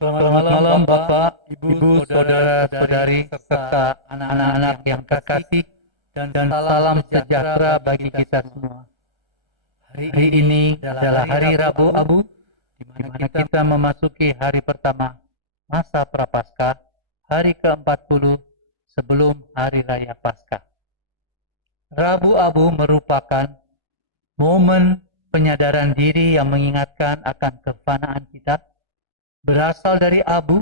Selamat malam Bapak, Ibu, Saudara-saudari, serta anak-anak yang terkasih, dan salam sejahtera bagi kita semua. Hari ini adalah hari Rabu Abu, di mana kita memasuki hari pertama masa Prapaskah, hari ke-40 sebelum Hari Raya Paskah. Rabu Abu merupakan momen penyadaran diri yang mengingatkan akan kefanaan kita, berasal dari abu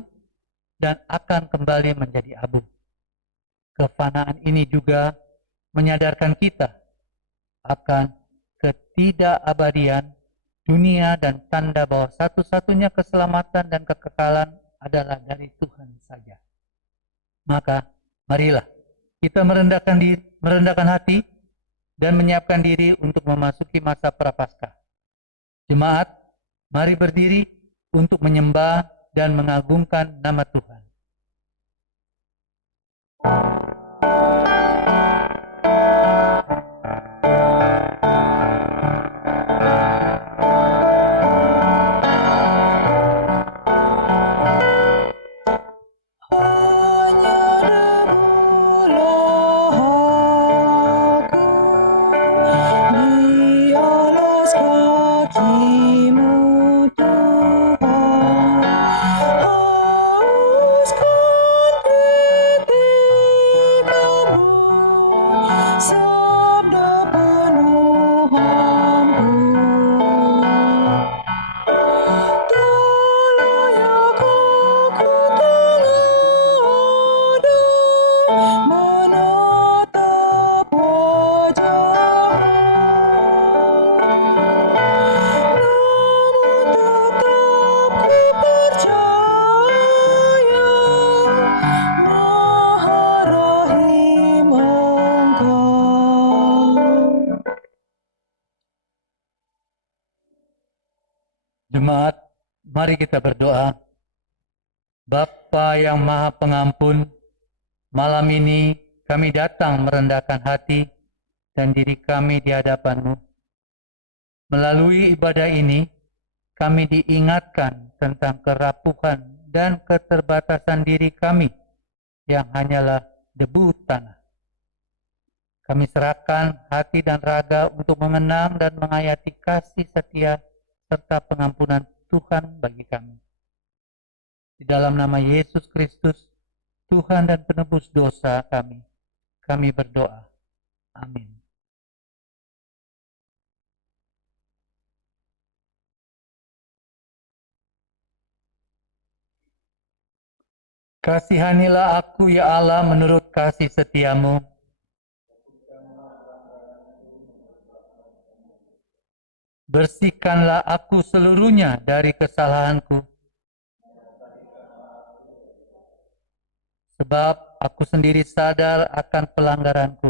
dan akan kembali menjadi abu. Kefanaan ini juga menyadarkan kita akan ketidakabadian dunia dan tanda bahwa satu-satunya keselamatan dan kekekalan adalah dari Tuhan saja. Maka marilah kita merendahkan hati dan menyiapkan diri untuk memasuki masa Prapaskah. Jemaat, mari berdiri untuk menyembah dan mengagungkan nama Tuhan. Jemaat, mari kita berdoa. Bapa yang Maha Pengampun, malam ini kami datang merendahkan hati dan diri kami di hadapan-Mu. Melalui ibadah ini, kami diingatkan tentang kerapuhan dan keterbatasan diri kami yang hanyalah debu tanah. Kami serahkan hati dan raga untuk mengenang dan menghayati kasih setia serta pengampunan Tuhan bagi kami. Di dalam nama Yesus Kristus, Tuhan dan penebus dosa kami berdoa. Amin. Kasihanilah aku ya Allah menurut kasih setiamu. Bersihkanlah aku seluruhnya dari kesalahanku. Sebab aku sendiri sadar akan pelanggaranku.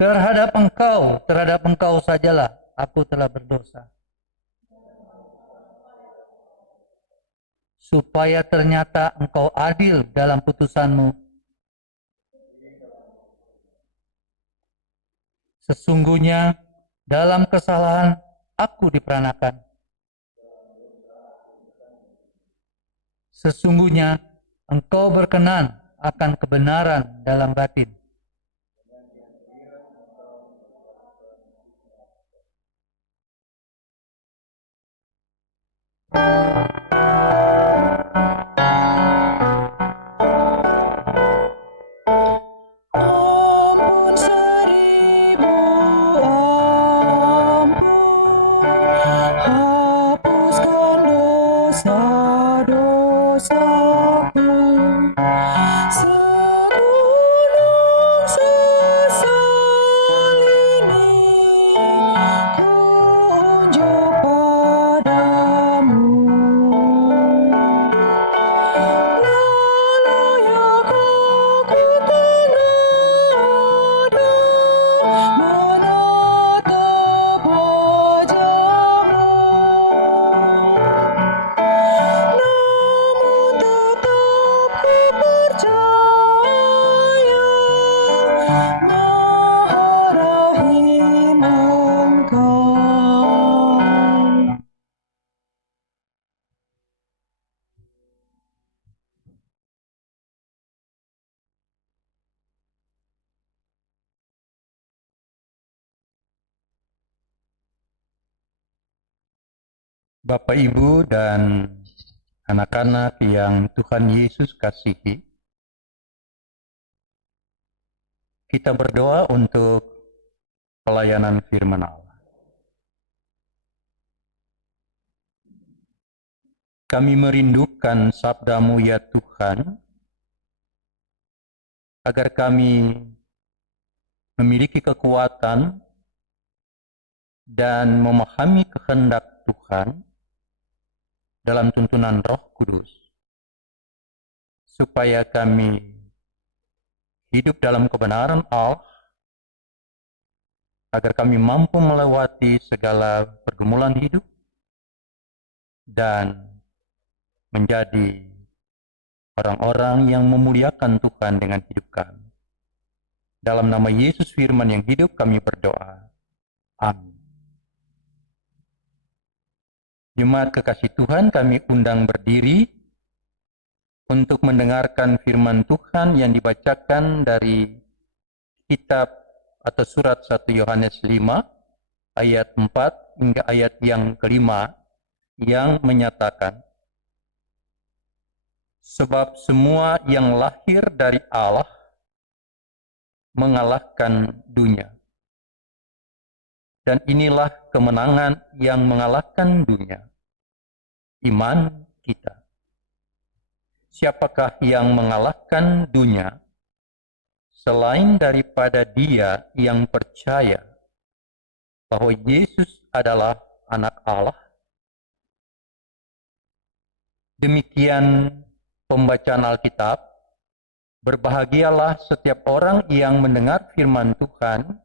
Terhadap engkau sajalah aku telah berdosa. Supaya ternyata engkau adil dalam putusanmu. Sesungguhnya dalam kesalahan aku diperanakan. Sesungguhnya engkau berkenan akan kebenaran dalam batin. Bapak, Ibu, dan anak-anak yang Tuhan Yesus kasihi, kita berdoa untuk pelayanan firman Allah. Kami merindukan sabda-Mu ya Tuhan, agar kami memiliki kekuatan dan memahami kehendak Tuhan dalam tuntunan Roh Kudus, supaya kami hidup dalam kebenaran Allah, agar kami mampu melewati segala pergumulan hidup dan menjadi orang-orang yang memuliakan Tuhan dengan hidup kami. Dalam nama Yesus Firman yang hidup kami berdoa. Amin. Jemaat kekasih Tuhan, kami undang berdiri untuk mendengarkan firman Tuhan yang dibacakan dari kitab atau surat 1 Yohanes 5 ayat 4 hingga ayat yang kelima, yang menyatakan, sebab semua yang lahir dari Allah mengalahkan dunia. Dan inilah kemenangan yang mengalahkan dunia, iman kita. Siapakah yang mengalahkan dunia selain daripada dia yang percaya bahwa Yesus adalah anak Allah? Demikian pembacaan Alkitab. Berbahagialah setiap orang yang mendengar firman Tuhan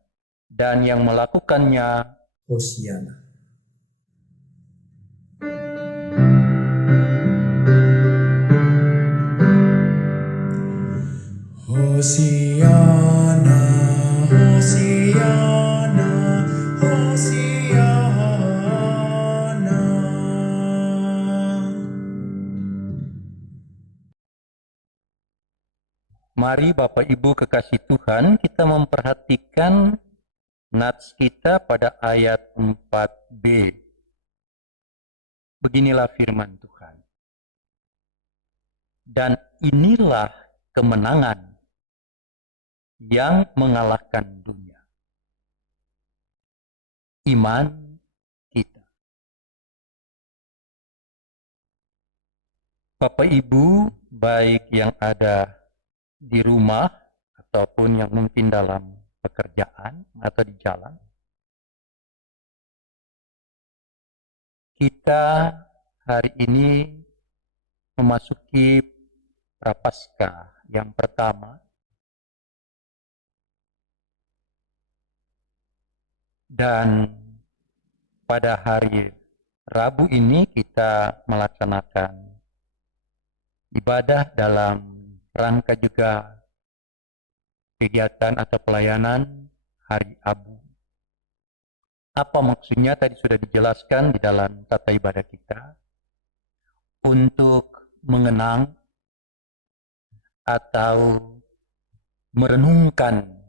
dan yang melakukannya. Hosiana. Hosiana, Hosiana, Hosiana. Mari Bapak Ibu kekasih Tuhan, kita memperhatikan nats kita pada ayat 4b. Beginilah firman Tuhan. Dan inilah kemenangan yang mengalahkan dunia, iman kita. Bapak Ibu, baik yang ada di rumah ataupun yang mungkin dalam pekerjaan atau di jalan, kita hari ini memasuki Prapaskah yang pertama, dan pada hari Rabu ini kita melaksanakan ibadah dalam rangka juga kegiatan atau pelayanan Hari Abu. Apa maksudnya tadi sudah dijelaskan di dalam tata ibadah kita, untuk mengenang atau merenungkan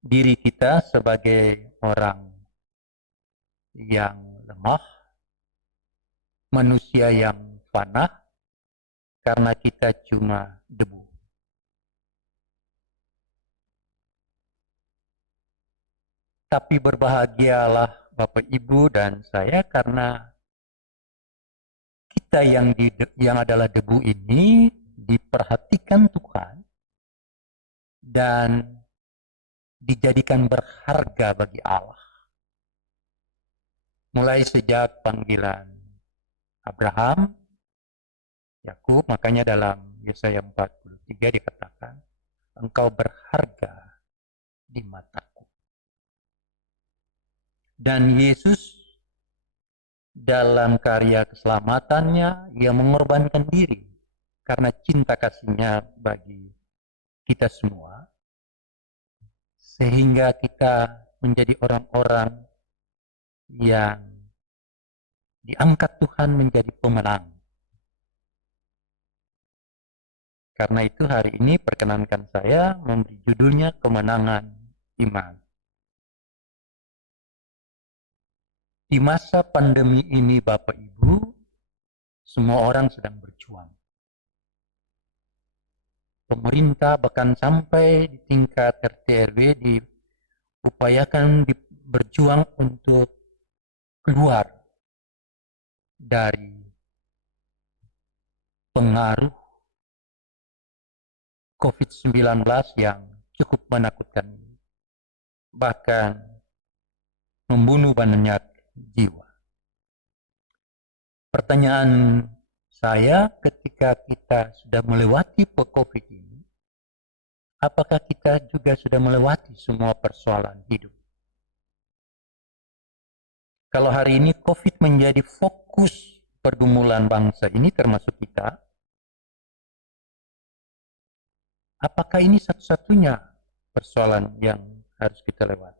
diri kita sebagai orang yang lemah, manusia yang fana, karena kita cuma debu. Tapi berbahagialah Bapak Ibu dan saya, karena kita yang adalah debu ini diperhatikan Tuhan dan dijadikan berharga bagi Allah. Mulai sejak panggilan Abraham, Yakub, makanya dalam Yesaya 43 dikatakan, engkau berharga di mataku. Dan Yesus dalam karya keselamatannya, ia mengorbankan diri karena cinta kasihnya bagi kita semua, sehingga kita menjadi orang-orang yang diangkat Tuhan menjadi pemenang. Karena itu hari ini perkenankan saya memberi judulnya Kemenangan Iman. Di masa pandemi ini Bapak Ibu, semua orang sedang berjuang. Pemerintah bahkan sampai di tingkat RT RW diupayakan berjuang untuk keluar dari pengaruh COVID-19 yang cukup menakutkan ini. Bahkan membunuh banyak jiwa. Pertanyaan saya ketika kita sudah melewati COVID ini, apakah kita juga sudah melewati semua persoalan hidup? Kalau hari ini COVID menjadi fokus pergumulan bangsa ini termasuk kita, apakah ini satu-satunya persoalan yang harus kita lewati?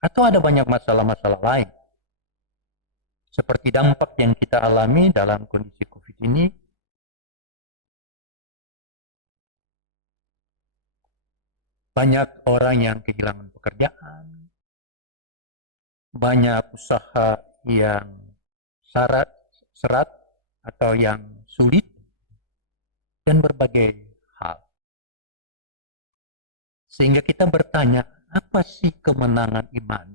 Atau ada banyak masalah-masalah lain? Seperti dampak yang kita alami dalam kondisi COVID ini, banyak orang yang kehilangan pekerjaan, banyak usaha yang serat atau yang sulit, dan berbagai hal. Sehingga kita bertanya, apa sih kemenangan iman?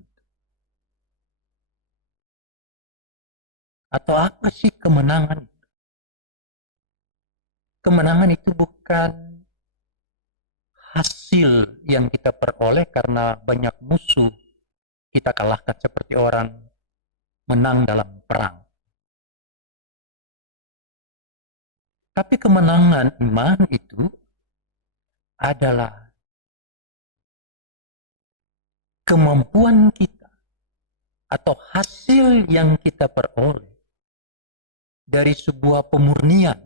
Atau apa sih kemenangan itu? Kemenangan itu bukan hasil yang kita peroleh karena banyak musuh kita kalahkan seperti orang menang dalam perang. Tapi kemenangan iman itu adalah kemampuan kita atau hasil yang kita peroleh dari sebuah pemurnian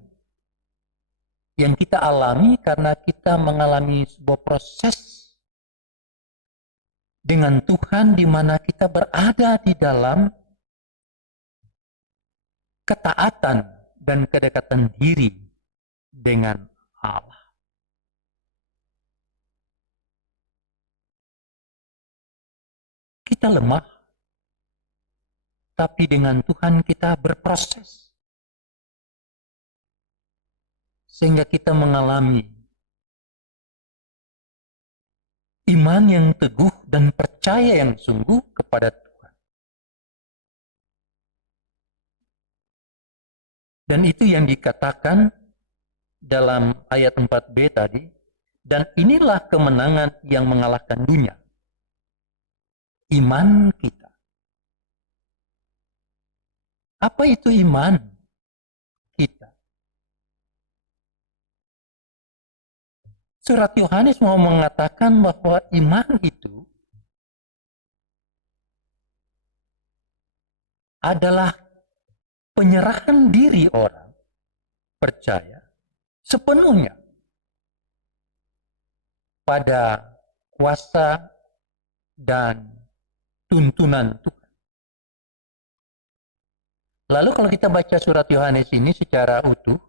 yang kita alami karena kita mengalami sebuah proses dengan Tuhan di mana kita berada di dalam ketaatan dan kedekatan diri dengan Allah. Kita lemah, tapi dengan Tuhan kita berproses. Sehingga kita mengalami iman yang teguh dan percaya yang sungguh kepada Tuhan. Dan itu yang dikatakan dalam ayat 4b tadi, dan inilah kemenangan yang mengalahkan dunia. Iman kita. Apa itu iman kita? Surat Yohanes mau mengatakan bahwa iman itu adalah penyerahan diri orang percaya sepenuhnya pada kuasa dan tuntunan Tuhan. Lalu kalau kita baca surat Yohanes ini secara utuh,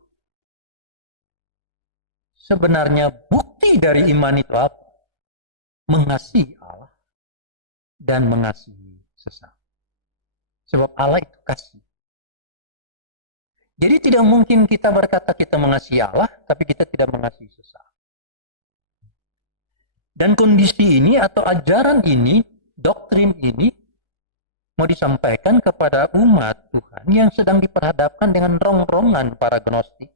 sebenarnya bukti dari iman itu apa? Mengasihi Allah dan mengasihi sesama. Sebab Allah itu kasih. Jadi tidak mungkin kita berkata kita mengasihi Allah, tapi kita tidak mengasihi sesama. Dan kondisi ini atau ajaran ini, doktrin ini, mau disampaikan kepada umat Tuhan yang sedang diperhadapkan dengan rongrongan para gnostik.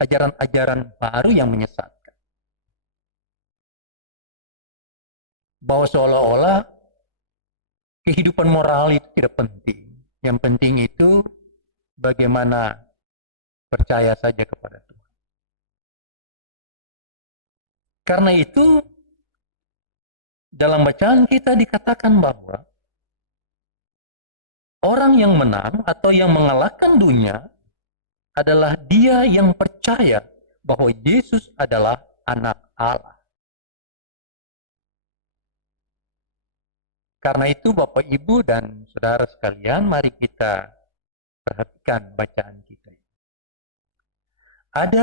Ajaran-ajaran baru yang menyesatkan. Bahwa seolah-olah kehidupan moral itu tidak penting. Yang penting itu bagaimana percaya saja kepada Tuhan. Karena itu, dalam bacaan kita dikatakan bahwa orang yang menang atau yang mengalahkan dunia adalah dia yang percaya bahwa Yesus adalah anak Allah. Karena itu Bapak Ibu dan Saudara sekalian, mari kita perhatikan bacaan kita. Ada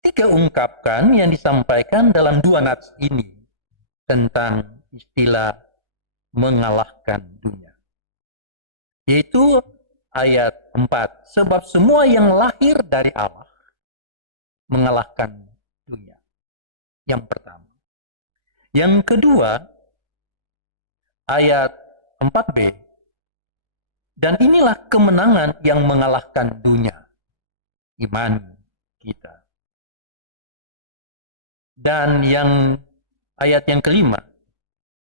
3 ungkapan yang disampaikan dalam 2 nats ini tentang istilah mengalahkan dunia. Yaitu ayat 4. Sebab semua yang lahir dari Allah mengalahkan dunia. Yang pertama. Yang kedua, ayat 4b. Dan inilah kemenangan yang mengalahkan dunia. Iman kita. Dan ayat yang kelima,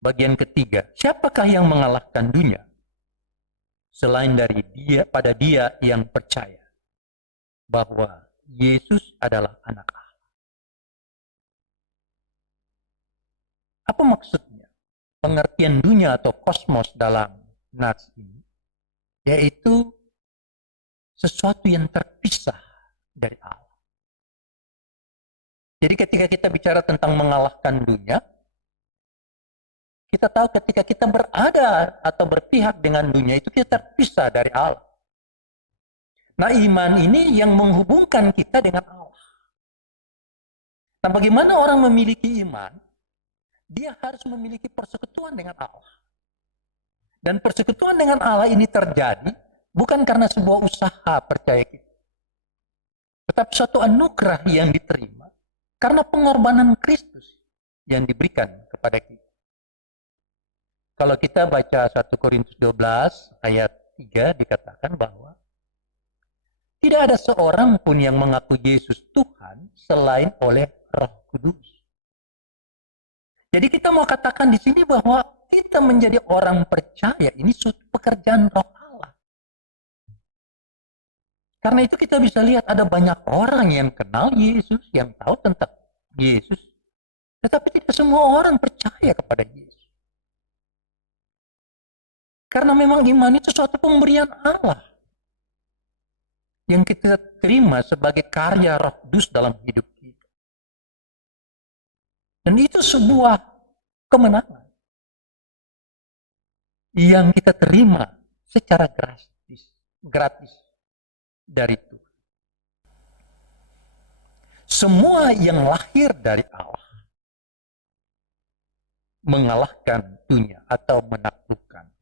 bagian ketiga. Siapakah yang mengalahkan dunia? Selain dari pada dia yang percaya bahwa Yesus adalah anak Allah. Apa maksudnya? Pengertian dunia atau kosmos dalam nats ini, yaitu sesuatu yang terpisah dari Allah. Jadi ketika kita bicara tentang mengalahkan dunia, kita tahu ketika kita berada atau berpihak dengan dunia itu kita terpisah dari Allah. Nah, iman ini yang menghubungkan kita dengan Allah. Nah, bagaimana orang memiliki iman? Dia harus memiliki persekutuan dengan Allah. Dan persekutuan dengan Allah ini terjadi bukan karena sebuah usaha percaya kita, tetapi suatu anugerah yang diterima karena pengorbanan Kristus yang diberikan kepada kita. Kalau kita baca 1 Korintus 12 ayat 3 dikatakan bahwa tidak ada seorang pun yang mengaku Yesus Tuhan selain oleh Roh Kudus. Jadi kita mau katakan di sini bahwa kita menjadi orang percaya ini suatu pekerjaan Roh Allah. Karena itu kita bisa lihat ada banyak orang yang kenal Yesus, yang tahu tentang Yesus, tetapi tidak semua orang percaya kepada Yesus. Karena memang iman itu suatu pemberian Allah yang kita terima sebagai karya Roh Kudus dalam hidup kita. Dan itu sebuah kemenangan yang kita terima secara gratis dari Tuhan. Semua yang lahir dari Allah mengalahkan dunia atau menaklukkan.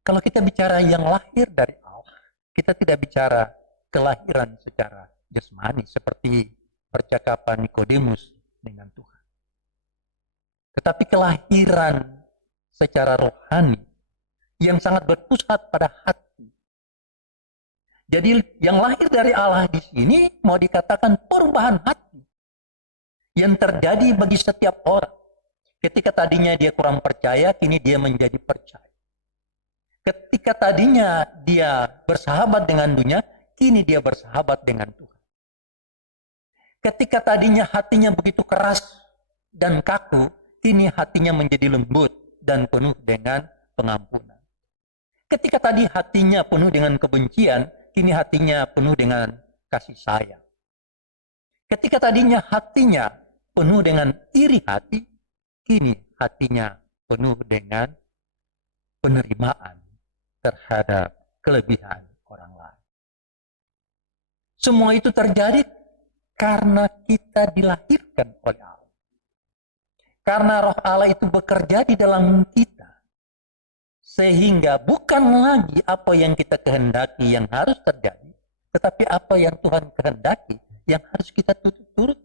Kalau kita bicara yang lahir dari Allah, kita tidak bicara kelahiran secara jasmani seperti percakapan Nikodemus dengan Tuhan. Tetapi kelahiran secara rohani yang sangat berpusat pada hati. Jadi yang lahir dari Allah di sini mau dikatakan perubahan hati yang terjadi bagi setiap orang. Ketika tadinya dia kurang percaya, kini dia menjadi percaya. Ketika tadinya dia bersahabat dengan dunia, kini dia bersahabat dengan Tuhan. Ketika tadinya hatinya begitu keras dan kaku, kini hatinya menjadi lembut dan penuh dengan pengampunan. Ketika tadi hatinya penuh dengan kebencian, kini hatinya penuh dengan kasih sayang. Ketika tadinya hatinya penuh dengan iri hati, kini hatinya penuh dengan penerimaan terhadap kelebihan orang lain. Semua itu terjadi karena kita dilahirkan oleh Allah. Karena Roh Allah itu bekerja di dalam kita. Sehingga bukan lagi apa yang kita kehendaki yang harus terjadi, tetapi apa yang Tuhan kehendaki yang harus kita turut.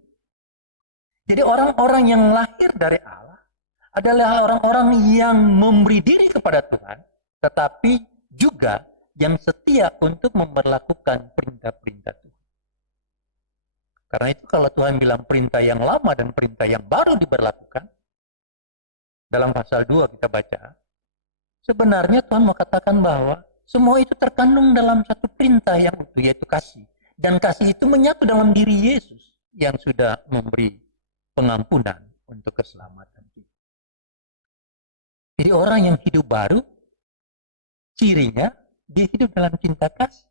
Jadi orang-orang yang lahir dari Allah adalah orang-orang yang memberi diri kepada Tuhan, tetapi juga yang setia untuk memperlakukan perintah-perintah Tuhan. Karena itu kalau Tuhan bilang perintah yang lama dan perintah yang baru diberlakukan, dalam pasal 2 kita baca, sebenarnya Tuhan mau katakan bahwa semua itu terkandung dalam satu perintah yang utuh, yaitu kasih. Dan kasih itu menyatu dalam diri Yesus yang sudah memberi pengampunan untuk keselamatan kita. Jadi orang yang hidup baru, cirinya dia hidup dalam cinta kasih.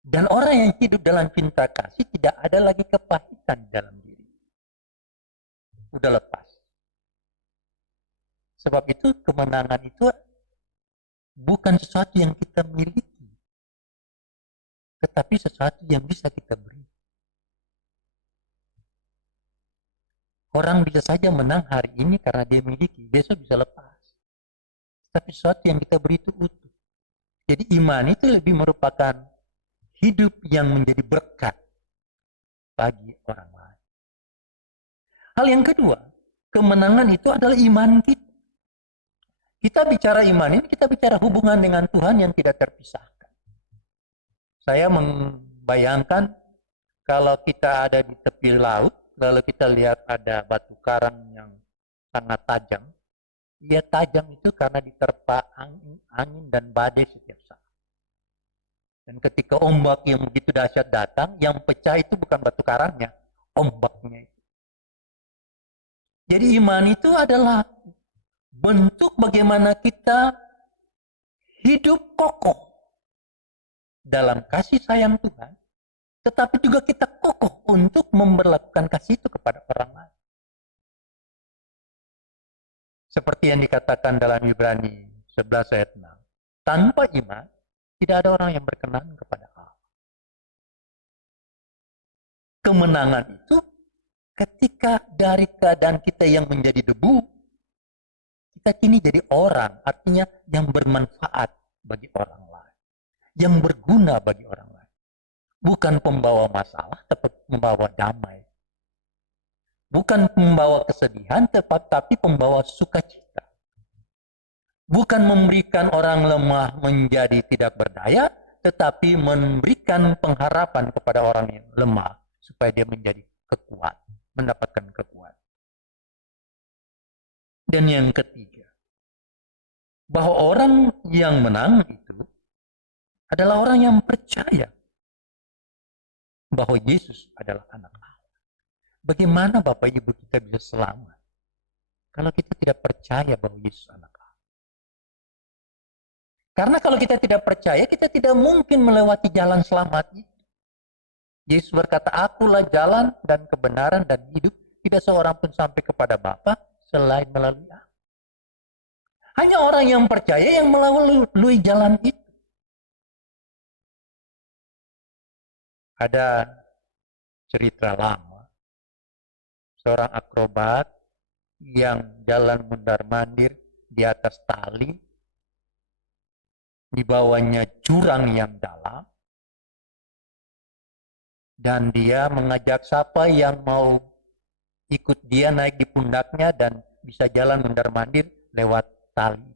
Dan orang yang hidup dalam cinta kasih tidak ada lagi kepahitan dalam diri. Udah lepas. Sebab itu kemenangan itu bukan sesuatu yang kita miliki, tetapi sesuatu yang bisa kita beri. Orang bisa saja menang hari ini karena dia miliki, besok bisa lepas. Tapi sesuatu yang kita beri itu utuh. Jadi iman itu lebih merupakan hidup yang menjadi berkat bagi orang lain. Hal yang kedua, kemenangan itu adalah iman kita. Kita bicara iman ini, kita bicara hubungan dengan Tuhan yang tidak terpisahkan. Saya membayangkan kalau kita ada di tepi laut, lalu kita lihat ada batu karang yang sangat tajam. Dia tajam itu karena diterpa angin dan badai setiap saat. Dan ketika ombak yang begitu dahsyat datang, yang pecah itu bukan batu karangnya, ombaknya itu. Jadi iman itu adalah bentuk bagaimana kita hidup kokoh dalam kasih sayang Tuhan, tetapi juga kita kokoh untuk memperlakukan kasih itu kepada orang lain. Seperti yang dikatakan dalam Ibrani 11 ayat 6. Tanpa iman, tidak ada orang yang berkenan kepada Allah. Kemenangan itu ketika dari keadaan kita yang menjadi debu, kita kini jadi orang, artinya yang bermanfaat bagi orang lain. Yang berguna bagi orang lain. Bukan pembawa masalah, tapi membawa damai. Bukan membawa kesedihan, tapi pembawa sukacita. Bukan memberikan orang lemah menjadi tidak berdaya, tetapi memberikan pengharapan kepada orang yang lemah supaya dia menjadi kekuat, mendapatkan kekuatan. Dan yang ketiga, bahwa orang yang menang itu adalah orang yang percaya bahwa Yesus adalah anak Allah. Bagaimana Bapak Ibu kita bisa selamat kalau kita tidak percaya bahwa Yesus anak Allah? Karena kalau kita tidak percaya, kita tidak mungkin melewati jalan selamat itu. Yesus berkata, akulah jalan dan kebenaran dan hidup. Tidak seorang pun sampai kepada Bapa selain melalui aku. Hanya orang yang percaya yang melalui jalan itu. Ada cerita lama. Seorang akrobat yang jalan mundar-mandir di atas tali, di bawahnya jurang yang dalam, dan dia mengajak siapa yang mau ikut dia naik di pundaknya dan bisa jalan mundar-mandir lewat tali.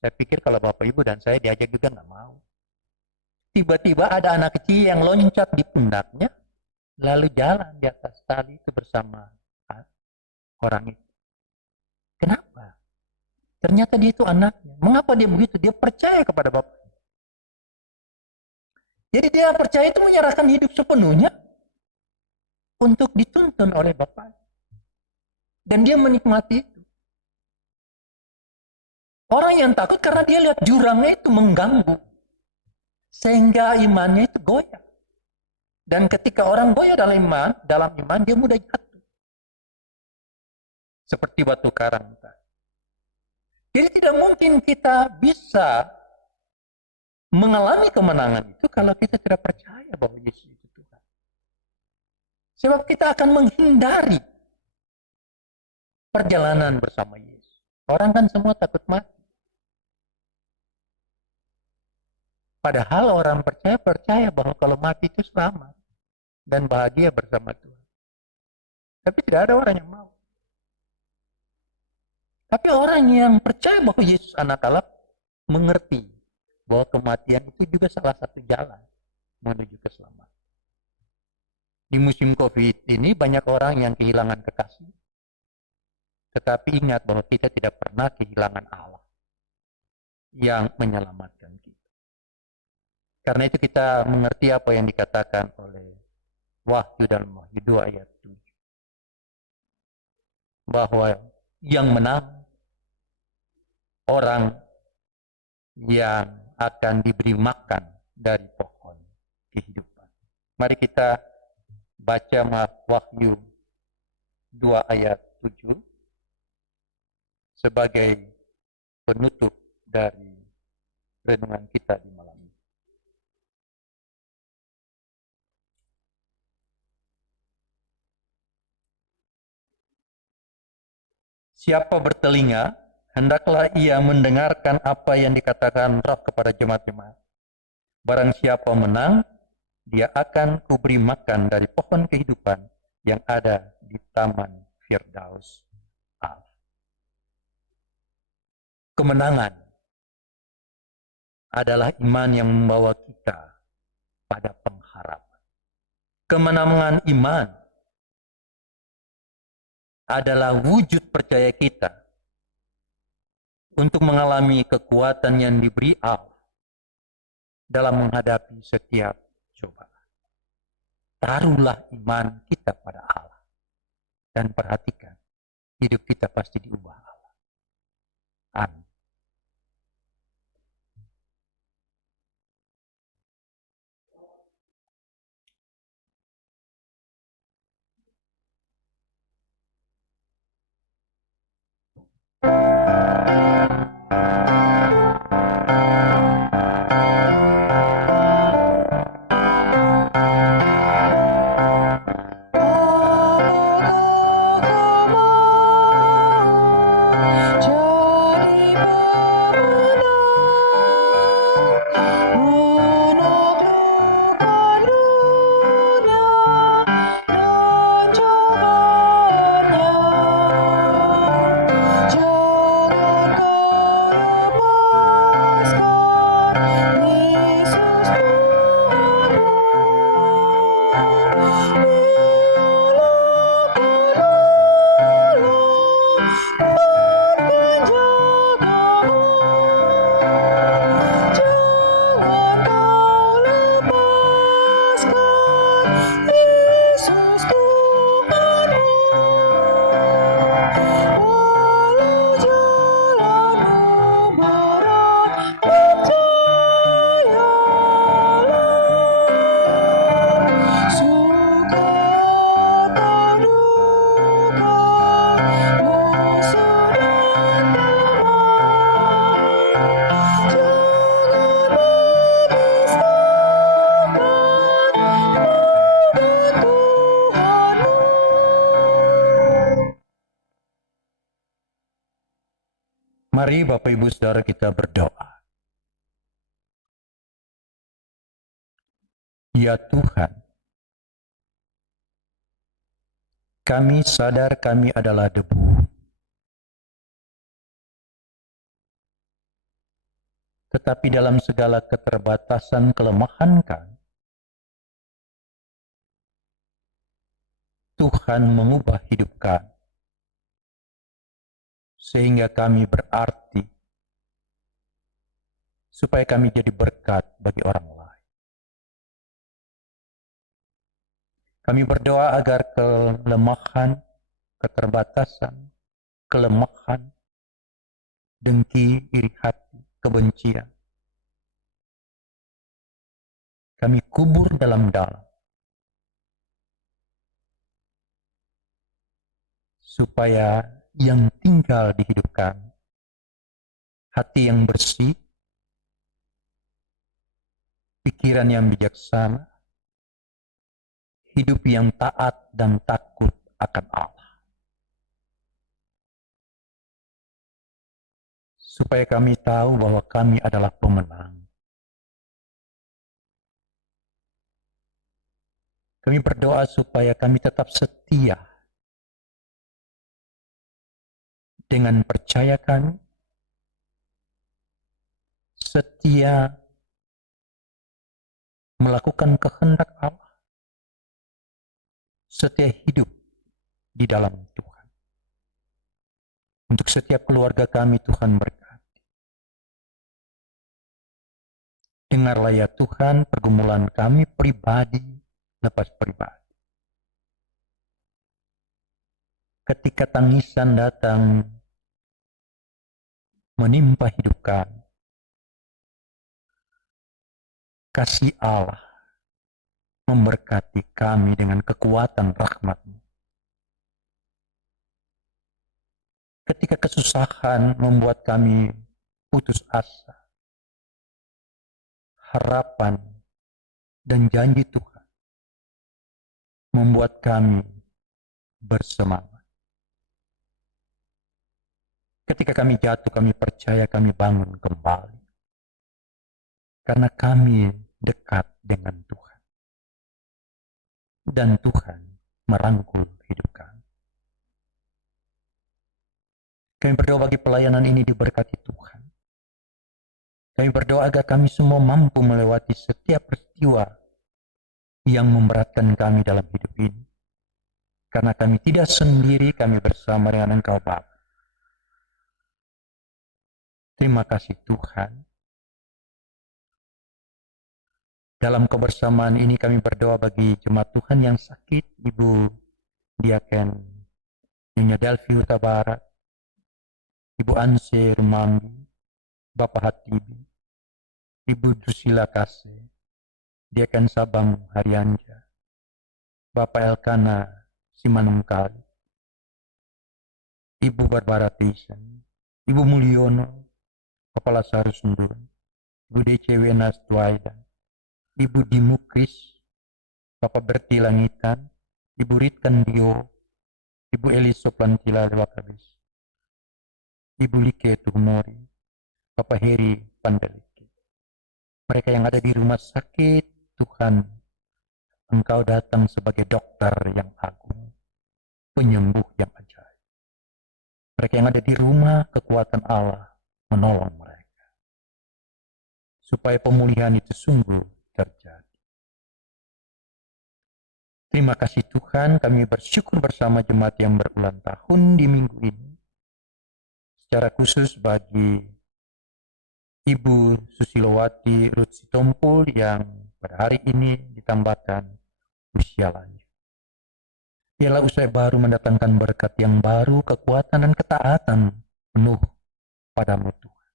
Saya pikir kalau Bapak Ibu dan saya diajak juga nggak mau. Tiba-tiba ada anak kecil yang loncat di pundaknya, lalu jalan di atas tali itu bersama orang itu. Kenapa? Ternyata dia itu anaknya. Mengapa dia begitu? Dia percaya kepada Bapak. Jadi dia percaya itu menyerahkan hidup sepenuhnya untuk dituntun oleh Bapak. Dan dia menikmati itu. Orang yang takut karena dia lihat jurangnya itu mengganggu. Sehingga imannya itu goyah. Dan ketika orang goyah dalam iman dia mudah jatuh. Seperti batu karang tadi. Jadi tidak mungkin kita bisa mengalami kemenangan itu kalau kita tidak percaya bahwa Yesus itu Tuhan. Sebab kita akan menghindari perjalanan bersama Yesus. Orang kan semua takut mati. Padahal orang percaya bahwa kalau mati itu selamat dan bahagia bersama Tuhan. Tapi tidak ada orang yang mau. Tapi orang yang percaya bahwa Yesus anak Allah mengerti bahwa kematian itu juga salah satu jalan menuju keselamatan. Di musim COVID ini banyak orang yang kehilangan kekasih. Tetapi ingat bahwa kita tidak pernah kehilangan Allah yang menyelamatkan kita. Karena itu kita mengerti apa yang dikatakan oleh Wahyu dalam Wahyu 2 ayat 7. Bahwa yang menang orang yang akan diberi makan dari pohon kehidupan. Mari kita baca Wahyu 2 ayat 7 sebagai penutup dari renungan kita di malam ini. Siapa bertelinga, hendaklah ia mendengarkan apa yang dikatakan Roh kepada jemaat-jemaat. Barang siapa menang, dia akan kuberi makan dari pohon kehidupan yang ada di Taman Firdaus Allah. Kemenangan adalah iman yang membawa kita pada pengharapan. Kemenangan iman adalah wujud percaya kita untuk mengalami kekuatan yang diberi Allah dalam menghadapi setiap cobaan. Taruhlah iman kita pada Allah dan perhatikan, hidup kita pasti diubah Allah. Amin. Mari Bapak Ibu Saudara kita berdoa. Ya Tuhan, kami sadar kami adalah debu. Tetapi dalam segala keterbatasan kelemahan kami, Tuhan mengubah hidup kami. Sehingga kami berarti, supaya kami jadi berkat bagi orang lain. Kami berdoa agar kelemahan, keterbatasan, kelemahan, dengki, iri hati, kebencian, kami kubur dalam-dalam, supaya yang tinggal di hidup kami, hati yang bersih, pikiran yang bijaksana, hidup yang taat dan takut akan Allah. Supaya kami tahu bahwa kami adalah pemenang. Kami berdoa supaya kami tetap setia dengan percaya kami, setia melakukan kehendak Allah, setia hidup di dalam Tuhan. Untuk setiap keluarga kami Tuhan berkati. Dengarlah ya Tuhan pergumulan kami pribadi lepas pribadi. Ketika tangisan datang menimpa hidup kami, kasih Allah memberkati kami dengan kekuatan rahmat-Mu. Ketika kesusahan membuat kami putus asa, harapan dan janji Tuhan membuat kami bersemangat. Ketika kami jatuh, kami percaya kami bangun kembali. Karena kami dekat dengan Tuhan. Dan Tuhan merangkul hidup kami. Kami berdoa bagi pelayanan ini diberkati Tuhan. Kami berdoa agar kami semua mampu melewati setiap peristiwa yang memberatkan kami dalam hidup ini. Karena kami tidak sendiri, kami bersama dengan Engkau Bapa. Terima kasih Tuhan. Dalam kebersamaan ini kami berdoa bagi jemaat Tuhan yang sakit, Ibu Diaken Nyonya Delvi Huta Barat, Ibu Anse Rumambi, Bapak Hatibi, Ibu Drusila Kase, Diaken Sabang Haryanja, Bapak Elkana Simanungkali, Ibu Barbara Tisen, Ibu Mulyono, Kepala Saru Sundun, Ibu DC Wenas Tuaidan, Ibu Dimukris, Bapak Berti Langitan, Ibu Ritkan Dio, Ibu Elis Soplantila Lewakabis, Ibu Like Tumori, Bapak Heri Pandeliki. Mereka yang ada di rumah sakit, Tuhan, Engkau datang sebagai dokter yang agung, penyembuh yang ajaib. Mereka yang ada di rumah, kekuatan Allah menolong mereka. Supaya pemulihan itu sungguh terjadi. Terima kasih Tuhan, kami bersyukur bersama jemaat yang berulang tahun di minggu ini. Secara khusus bagi Ibu Susilowati Ruth Sitompul yang pada hari ini ditambahkan usia lanjut. Biarlah usia baru mendatangkan berkat yang baru, kekuatan dan ketaatan penuh padamu Tuhan.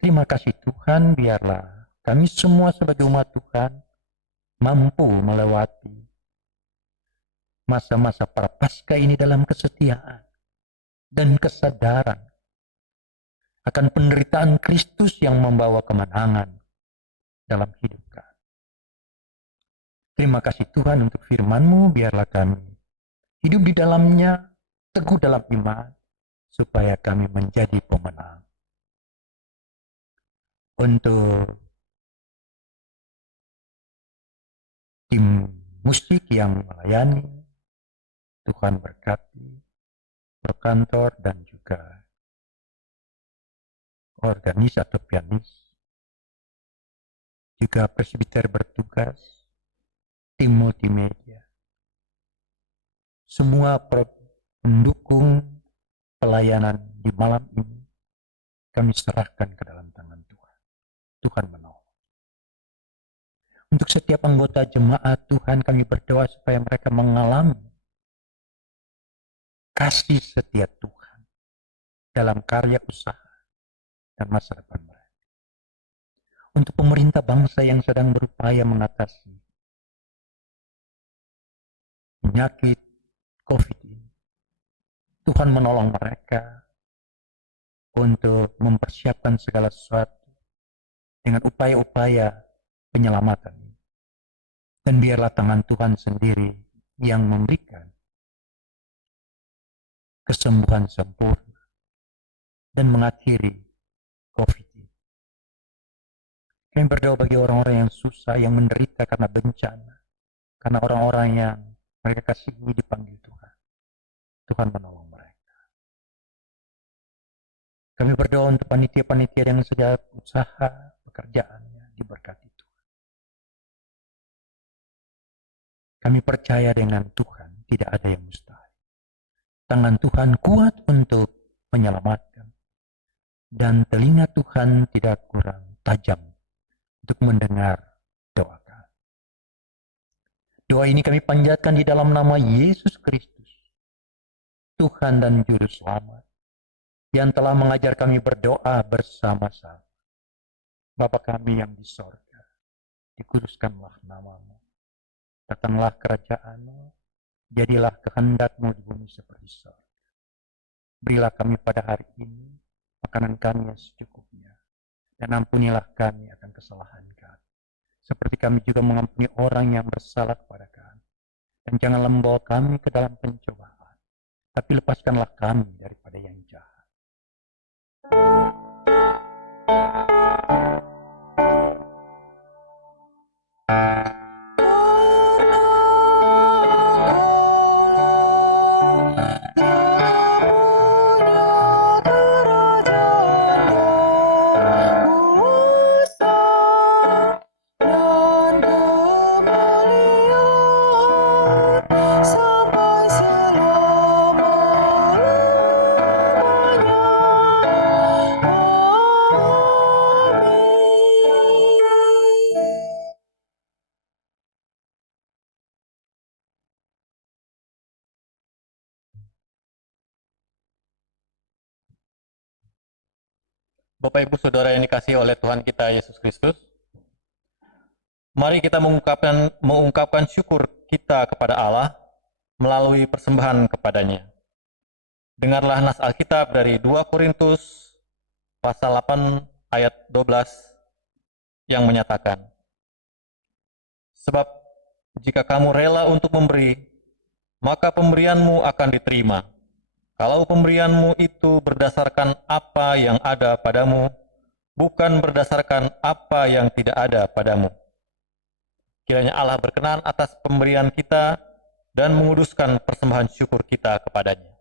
Terima kasih Tuhan, biarlah kami semua sebagai umat Tuhan mampu melewati masa-masa prapaskah ini dalam kesetiaan dan kesadaran akan penderitaan Kristus yang membawa kemenangan dalam hidup kami. Terima kasih Tuhan untuk firman-Mu, biarlah kami hidup di dalamnya, teguh dalam iman, supaya kami menjadi pemenang. Untuk tim musik yang melayani, Tuhan berkati berkantor dan juga organis atau pianis, juga presbiter bertugas, tim multimedia, semua pendukung pelayanan di malam ini kami serahkan ke dalam tangan Tuhan. Tuhan menolong. Untuk setiap anggota jemaat Tuhan kami berdoa supaya mereka mengalami kasih setia Tuhan dalam karya usaha dan masa depan mereka. Untuk pemerintah bangsa yang sedang berupaya mengatasi penyakit COVID ini, Tuhan menolong mereka untuk mempersiapkan segala sesuatu dengan upaya-upaya penyelamatan ini. Dan biarlah tangan Tuhan sendiri yang memberikan kesembuhan sempurna dan mengakhiri COVID ini. Kami berdoa bagi orang-orang yang susah, yang menderita karena bencana, karena orang-orang yang mereka kasihi dipanggil Tuhan. Tuhan menolong mereka. Kami berdoa untuk panitia-panitia yang sedang usaha pekerjaannya diberkati Tuhan. Kami percaya dengan Tuhan tidak ada yang mustahil. Tangan Tuhan kuat untuk menyelamatkan. Dan telinga Tuhan tidak kurang tajam untuk mendengar doa kami. Doa ini kami panjatkan di dalam nama Yesus Kristus, Tuhan dan Juru Selamat, yang telah mengajar kami berdoa bersama-sama. Bapa kami yang di sorga, dikuduskanlah namamu. Datanglah kerajaan-Mu, jadilah kehendak-Mu di bumi seperti sorga. Berilah kami pada hari ini makanan kami yang secukupnya, dan ampunilah kami akan kesalahan kami, seperti kami juga mengampuni orang yang bersalah kepada kami. Dan janganlah membawa kami ke dalam pencobaan, tapi lepaskanlah kami daripada yang jahat. Bapak Ibu Saudara yang dikasihi oleh Tuhan kita Yesus Kristus, mari kita mengungkapkan syukur kita kepada Allah melalui persembahan kepadanya. Dengarlah nas Alkitab dari 2 Korintus pasal 8 ayat 12 yang menyatakan, sebab jika kamu rela untuk memberi, maka pemberianmu akan diterima. Kalau pemberianmu itu berdasarkan apa yang ada padamu, bukan berdasarkan apa yang tidak ada padamu. Kiranya Allah berkenan atas pemberian kita dan menguduskan persembahan syukur kita kepadanya.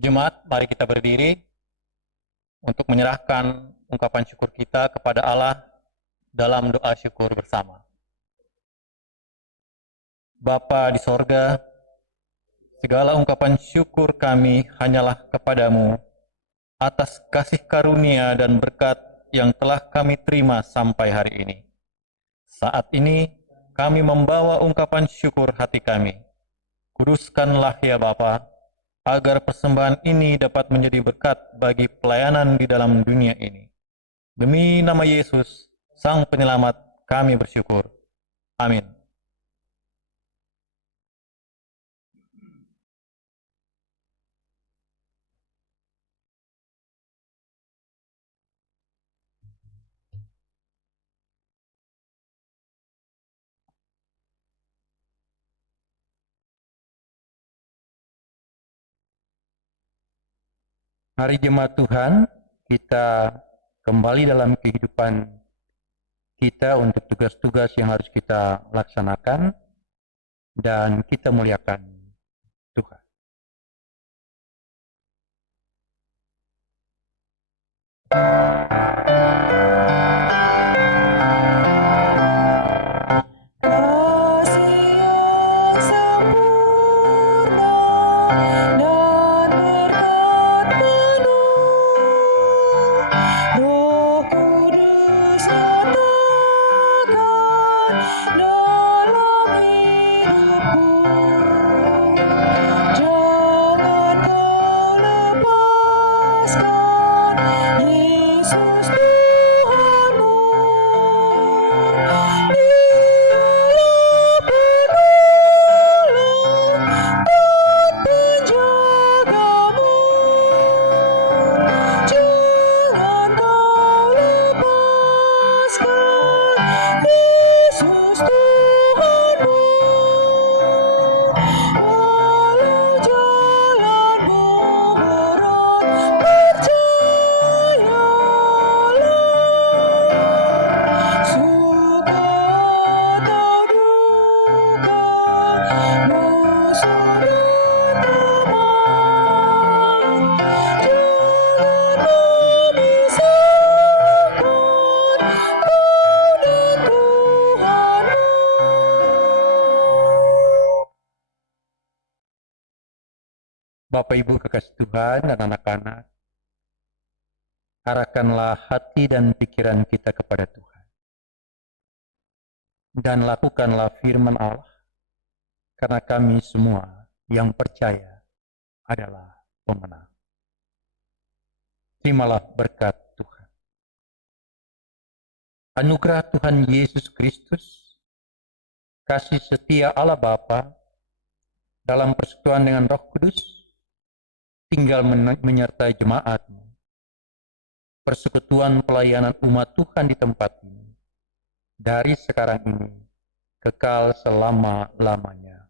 Jemaat, mari kita berdiri untuk menyerahkan ungkapan syukur kita kepada Allah dalam doa syukur bersama. Bapa di sorga, segala ungkapan syukur kami hanyalah kepadamu atas kasih karunia dan berkat yang telah kami terima sampai hari ini. Saat ini kami membawa ungkapan syukur hati kami. Kuduskanlah ya Bapa, agar persembahan ini dapat menjadi berkat bagi pelayanan di dalam dunia ini. Demi nama Yesus, Sang Penyelamat, kami bersyukur. Amin. Mari jemaat Tuhan, kita kembali dalam kehidupan kita untuk tugas-tugas yang harus kita laksanakan dan kita muliakan Tuhan. Bapak Ibu kekasih Tuhan dan anak-anak, arahkanlah hati dan pikiran kita kepada Tuhan. Dan lakukanlah firman Allah, karena kami semua yang percaya adalah pemenang. Terimalah berkat Tuhan. Anugerah Tuhan Yesus Kristus, kasih setia Allah Bapa dalam persekutuan dengan Roh Kudus, tinggal menyertai jemaat-Mu. Persekutuan pelayanan umat Tuhan di tempat ini, dari sekarang ini, kekal selama-lamanya.